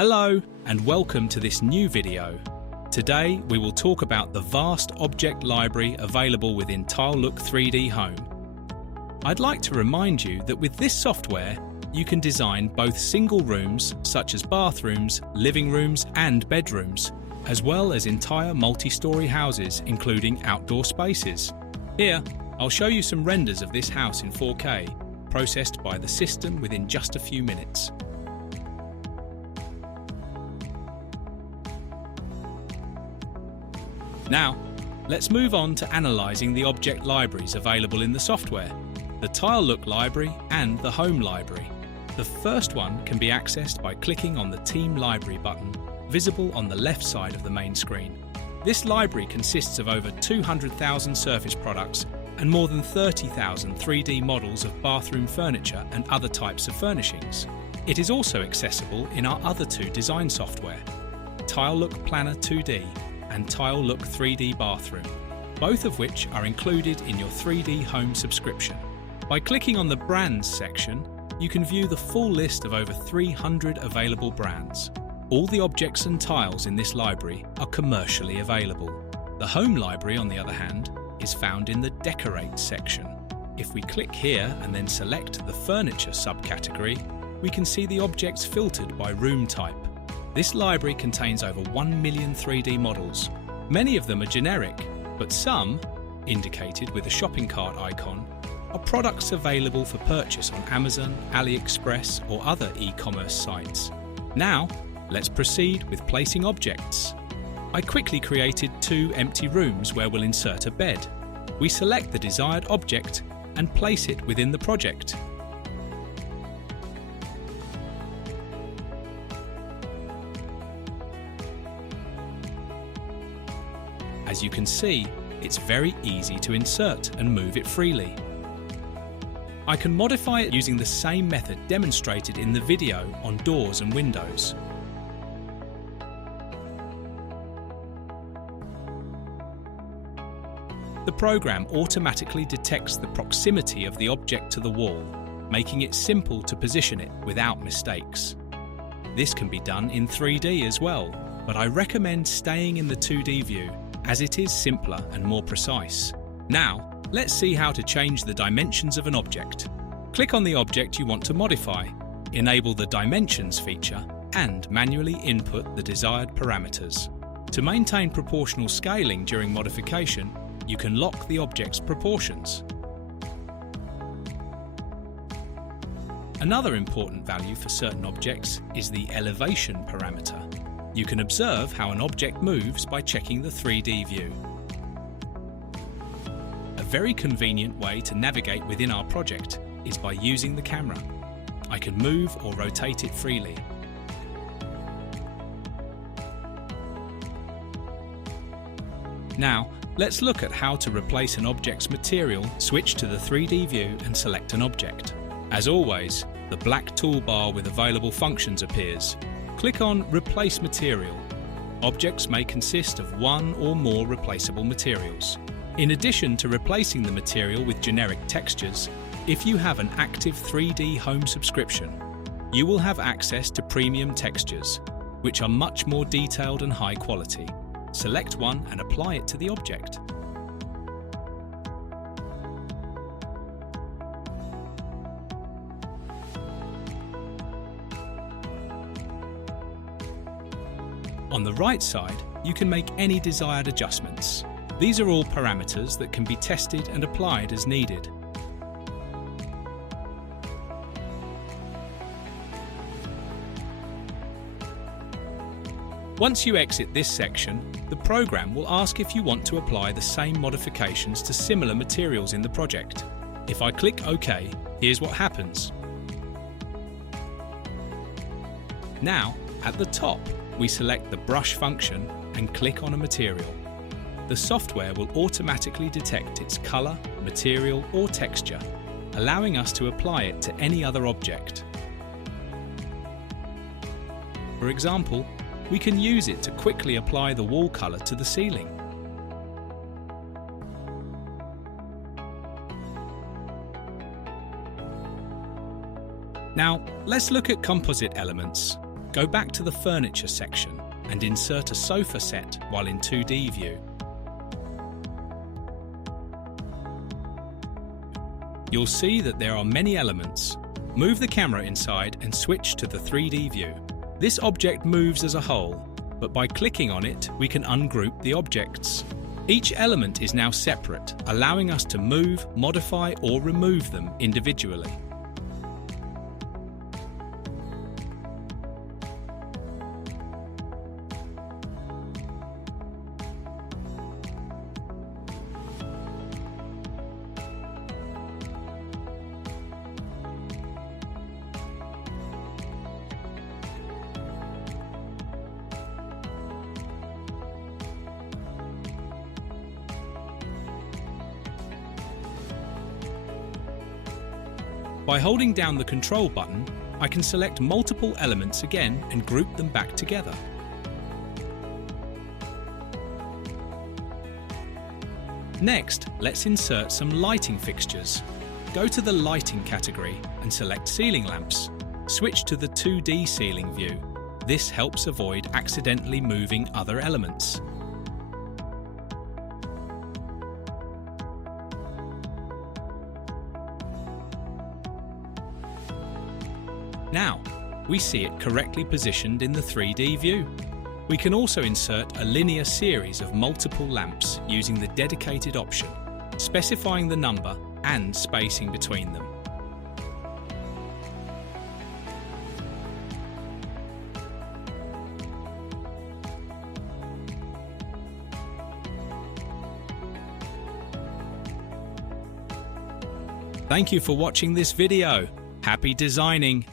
Hello and welcome to this new video. Today we will talk about the vast object library available within Tilelook 3D Home. I'd like to remind you that with this software you can design both single rooms such as bathrooms, living rooms and bedrooms, as well as entire multi-storey houses including outdoor spaces. Here I'll show you some renders of this house in 4K, processed by the system within just a few minutes. Now, let's move on to analysing the object libraries available in the software, the Tilelook library and the Home library. The first one can be accessed by clicking on the Team Library button, visible on the left side of the main screen. This library consists of over 200,000 surface products and more than 30,000 3D models of bathroom furniture and other types of furnishings. It is also accessible in our other two design software, Tilelook Planner 2D and Tilelook 3D Bathroom, both of which are included in your 3D Home subscription. By clicking on the Brands section, you can view the full list of over 300 available brands. All the objects and tiles in this library are commercially available. The Home library, on the other hand, is found in the Decorate section. If we click here and then select the Furniture subcategory, we can see the objects filtered by room type. This library contains over 1 million 3D models. Many of them are generic, but some, indicated with a shopping cart icon, are products available for purchase on Amazon, AliExpress or other e-commerce sites. Now, let's proceed with placing objects. I quickly created 2 empty rooms where we'll insert a bed. We select the desired object and place it within the project. As you can see, it's very easy to insert and move it freely. I can modify it using the same method demonstrated in the video on doors and windows. The program automatically detects the proximity of the object to the wall, making it simple to position it without mistakes. This can be done in 3D as well, but I recommend staying in the 2D view as it is simpler and more precise. Now, let's see how to change the dimensions of an object. Click on the object you want to modify, enable the Dimensions feature, and manually input the desired parameters. To maintain proportional scaling during modification, you can lock the object's proportions. Another important value for certain objects is the elevation parameter. You can observe how an object moves by checking the 3D view. A very convenient way to navigate within our project is by using the camera. I can move or rotate it freely. Now, let's look at how to replace an object's material. Switch to the 3D view and select an object. As always, the black toolbar with available functions appears. Click on Replace Material. Objects may consist of one or more replaceable materials. In addition to replacing the material with generic textures, if you have an active 3D Home subscription, you will have access to premium textures, which are much more detailed and high quality. Select one and apply it to the object. On the right side, you can make any desired adjustments. These are all parameters that can be tested and applied as needed. Once you exit this section, the program will ask if you want to apply the same modifications to similar materials in the project. If I click OK, here's what happens. Now, at the top, we select the brush function and click on a material. The software will automatically detect its color, material or texture, allowing us to apply it to any other object. For example, we can use it to quickly apply the wall color to the ceiling. Now, let's look at composite elements. Go back to the Furniture section and insert a sofa set while in 2D view. You'll see that there are many elements. Move the camera inside and switch to the 3D view. This object moves as a whole, but by clicking on it, we can ungroup the objects. Each element is now separate, allowing us to move, modify, or remove them individually. By holding down the control button, I can select multiple elements again and group them back together. Next, let's insert some lighting fixtures. Go to the Lighting category and select Ceiling Lamps. Switch to the 2D ceiling view. This helps avoid accidentally moving other elements. Now, we see it correctly positioned in the 3D view. We can also insert a linear series of multiple lamps using the dedicated option, specifying the number and spacing between them. Thank you for watching this video. Happy designing!